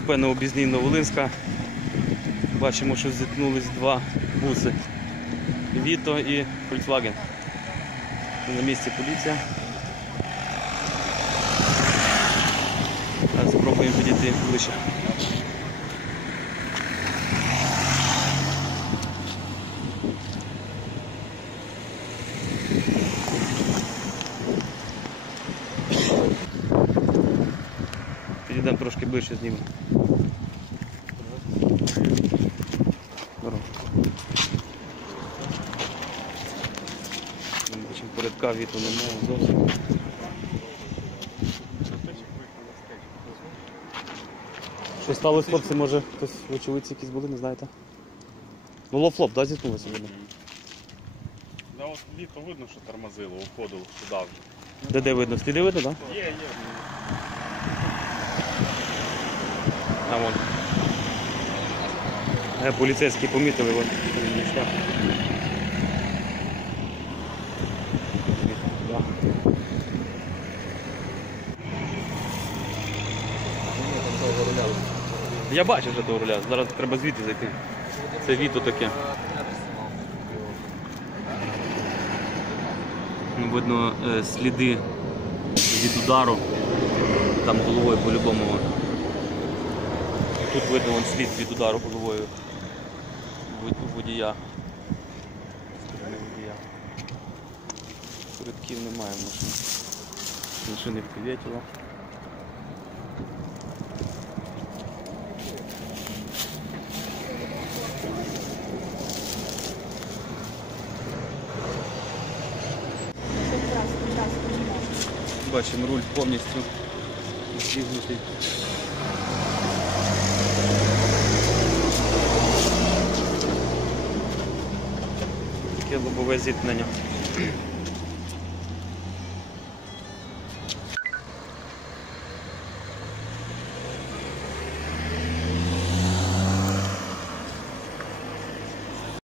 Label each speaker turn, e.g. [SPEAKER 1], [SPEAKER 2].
[SPEAKER 1] ДТП на об'їзній Новолинська. Бачимо, що зіткнулись два буси. Віто і Volkswagen. На місці поліція. Зараз спробуємо підійти ближче. Підійдемо трошки ближче знімемо. Бачимо, порядка вітру немає зовсім. Що сталося, хлопці, може хтось в очевидці якісь були, не знаєте? Ну лофлоп, да, зіткнулися видно?
[SPEAKER 2] Да от літо видно, що тормозило, уходило сюди вже.
[SPEAKER 1] Де де видно? Сліди видно, так? Да?
[SPEAKER 2] Є, є.
[SPEAKER 1] А вон. Е, поліцейські помітили вон. Я бачив вже того руля, зараз треба звідти зайти. Це віто таке. Ну, Видно е, сліди від удару. Там головою по-любому. Тут видно вон слід від удару головою водія. Водія. Передків немає в машині. Машини впівітіло. Бачимо руль повністю зігнутий. Лобове зіткнення.